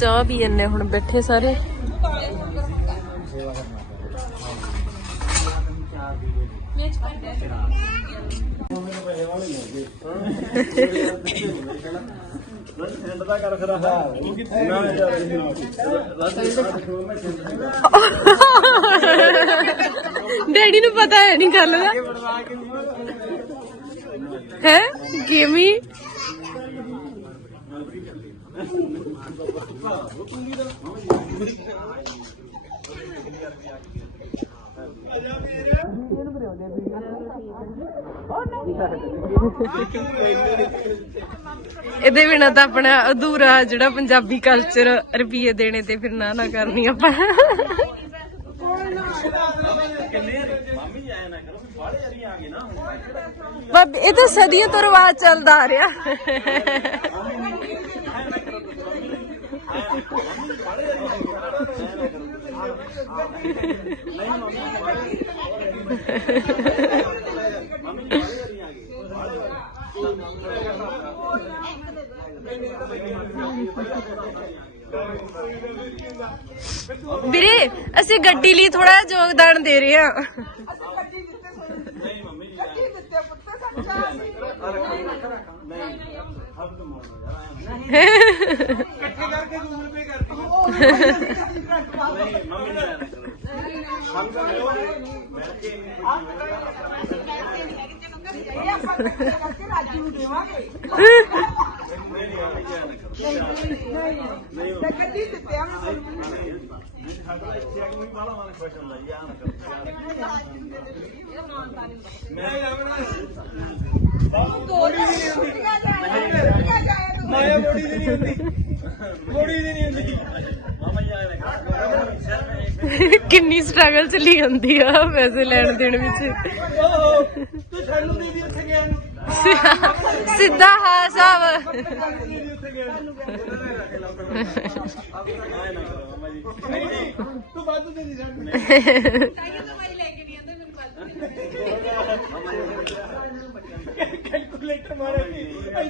ਚਾਹ ਪੀ ਜੰਨੇ ਹੁਣ ਬੈਠੇ ਸਾਰੇ। ਡੈਡੀ ਨੂੰ ਪਤਾ ਹੈ, ਨਹੀਂ ਗੱਲ ਦਾ। ਹੈ? ਗੇਮੀ ਇਹਦੇ ਬਿਨਾ ਤਾਂ ਆਪਣਾ ਅਧੂਰਾ ਜਿਹੜਾ ਪੰਜਾਬੀ ਕਲਚਰ ਰੁਪਈਏ ਦੇਣੇ ਤੇ ਫਿਰ ਨਾ ਨਾ ਕਰਨੀ ਆਪਾਂ। ਬੱਬ ਇਹ ਤਾਂ ਸਦੀਆਂ ਤੋਂ ਰਿਵਾਜ ਚੱਲਦਾ ਆ ਰਿਹਾ। ਵੀਰੇ ਅਸੀਂ ਗੱਡੀ ਲਈ ਥੋੜਾ ਯੋਗਦਾਨ ਦੇ ਰਹੇ ਹਾਂ। ਇਕੱਠੇ ਕਰਕੇ ਗੂਗਲ ਪੇ ਕਰਦੀ ਮਾਇਆ ਬੋੜੀ ਦੀ ਨਹੀਂ ਹੁੰਦੀ ਬੋੜੀ ਦੀ ਨਹੀਂ ਹੁੰਦੀ ਕਿੰਨੀ ਸਟਰਗਲ ਚਲੀ ਜਾਂਦੀ ਆ ਪੈਸੇ ਲੈਣ ਦੇਣ ਵਿੱਚ। ਤੂੰ ਸਾਨੂੰ ਦੇ ਦੀ ਉੱਥੇ ਗਿਆ ਨੂੰ ਸਿੱਧਾ ਹਾਂ ਸਾਹਿਬ ਤੂੰ ਵਾਧੂ ਦੇ ਦੀ ਸਾਨੂੰ ਕੈਲਕੂਲੇਟਰ ਮਾਰੇ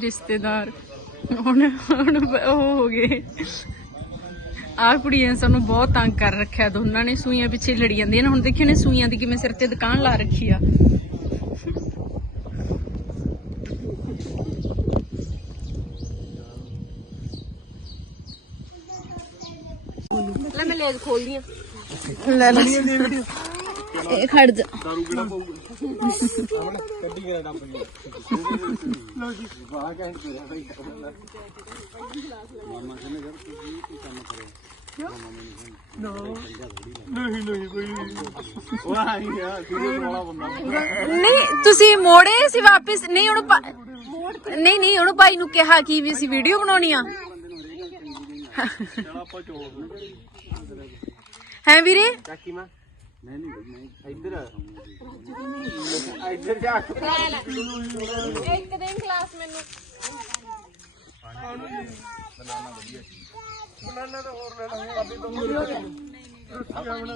ਰਿਸ਼ਤੇਦਾਰ। ਹੁਣ ਹੁਣ ਉਹ ਹੋ ਗਏ। ਆਹ ਕੁੜੀਆਂ ਸਾਨੂੰ ਬਹੁਤ ਤੰਗ ਕਰ ਰੱਖਿਆ ਦੋਨਾਂ ਨੇ ਸੂਈਆਂ ਪਿੱਛੇ ਲੜੀ ਜਾਂਦੀਆਂ ਨੇ। ਹੁਣ ਦੇਖਿਓ ਨੇ ਸੂਈਆਂ ਦੀ ਕਿਵੇਂ ਸਿਰ ਤੇ ਦੁਕਾਨ ਲਾ ਰੱਖੀ ਆ। ਲੈ ਮੈਂ ਲੈ ਖੋਲਦੀ ਆ। ਲੈ ਲੈ। ਇਹ ਖੜ ਜਾ। ਨਹੀਂ ਨਹੀਂ ਤੁਸੀਂ ਮੋੜੇ ਸੀ ਵਾਪਸ। ਨਹੀਂ ਉਹਨੂੰ ਨਹੀਂ ਨਹੀਂ ਉਹਨੂੰ ਭਾਈ ਨੂੰ ਕਿਹਾ ਕਿ ਵੀ ਅਸੀਂ ਵੀਡੀਓ ਬਣਾਉਣੀ ਆ। ਆਪਾਂ ਚੋਲ ਹੈ ਵੀਰੇ? ਚਾਕੀ ਮਾ? ਨਹੀਂ ਨਹੀਂ ਇੱਧਰ। ਇੱਧਰ ਜਾ ਇੱਕ ਦਿਨ ਕਲਾਸ ਮੈਨੂੰ। ਬਨਾਨਾ ਤਾਂ ਹੋਰ ਲੈ ਲਾਂਗੇ ਆਪੇ ਤੋਂ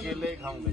ਕੇਲੇ ਖਾਉਂਗੇ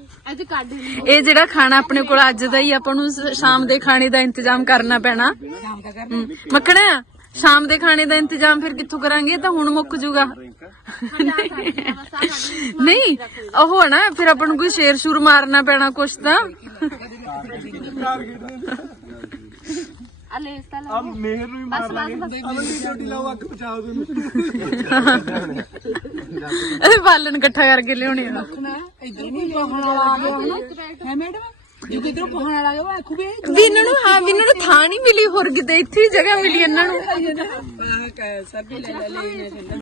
ਇਹ ਜਿਹੜਾ ਖਾਣਾ ਆਪਣੇ ਕੋਲ ਅੱਜ ਦਾ ਹੀ ਆਪਾਂ ਨੂੰ ਸ- ਸ਼ਾਮ ਦੇ ਖਾਣੇ ਦਾ ਇੰਤਜ਼ਾਮ ਕਰਨਾ ਪੈਣਾ। ਹਮ, ਮੱਖਣਾ ਸ਼ਾਮ ਦੇ ਖਾਣੇ ਦਾ ਇੰਤਜ਼ਾਮ ਫਿਰ ਕਿੱਥੋਂ ਕਰਾਂਗੇ? ਇਹ ਤਾਂ ਹੁਣ ਮੁੱਕ ਜੂਗਾ। ਨਹੀਂ ਉਹ ਨਾ ਫਿਰ ਆਪਾਂ ਨੂੰ ਕੋਈ ਸ਼ੇਰ ਸ਼ੂਰ ਮਾਰਨਾ ਪੈਣਾ ਕੁਛ ਤਾਂ। ਆ ਲੇਸ ਤਾਂ ਆ ਮੇਹਰ ਨੂੰ ਹੀ ਮਾਰ ਲਾਂਗੇ। ਅਮਨ ਦੀ ਡਿਊਟੀ ਲਾਓ ਅੱਗ ਬਚਾਓ ਤੁਹਾਨੂੰ ਇਹ ਬਾਲਣ ਇਕੱਠਾ ਕਰਕੇ ਲਿਆਉਣੇ ਆ ਇਧਰ ਨਹੀਂ ਪਹਾਣਾ ਲਾ ਗਿਆ ਹੈ ਮੈਡਮ ਜੇ ਇਧਰ ਪਹਾਣਾ ਲਾ ਗਿਆ ਉਹ ਆਖੂ ਵੀ ਵੀ ਇਹਨਾਂ ਨੂੰ ਹਾਂ ਵੀ ਇਹਨਾਂ ਨੂੰ ਥਾਂ ਨਹੀਂ ਮਿਲੀ ਹੋਰ ਕਿਤੇ ਇੱਥੇ ਹੀ ਜਗ੍ਹਾ ਮਿਲੀ ਇਹਨਾਂ ਨੂੰ ਸਰ ਵੀ ਲੈ ਲੈ ਲੈ